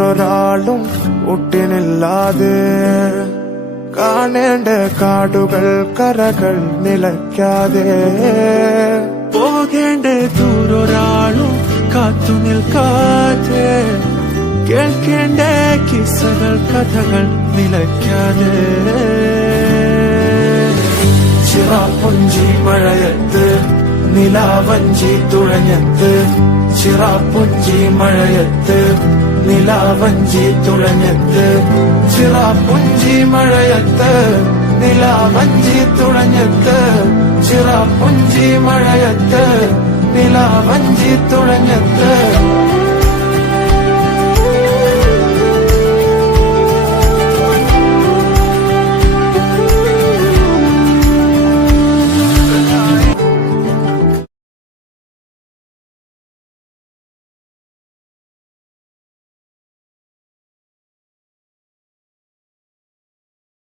വേറൊരാളും ഒട്ടിനില്ലാതെ കാണേണ്ട കാടുകൾ കരകൾ നിലയ്ക്കാതെ പോകേണ്ട ദൂരൊരാളും കാത്തു നിൽക്കാതെ കേൾക്കേണ്ട കിസ്സകൾ കഥകൾ നിലയ്ക്കാതെ ചിറാപ്പുഞ്ചി മഴയത്ത് നിലാവഞ്ചി തുഴഞ്ഞത്ത് ചിറാപ്പുഞ്ചി മഴയത്ത് നിലാവഞ്ചി തുഴഞ്ഞത്ത് ചിറാപ്പുഞ്ചി മഴയത്ത് നിലാവഞ്ചി തുഴഞ്ഞത്ത് ചിറാപ്പുഞ്ചി മഴയത്ത് നിലാവഞ്ചി തുഴഞ്ഞത്ത്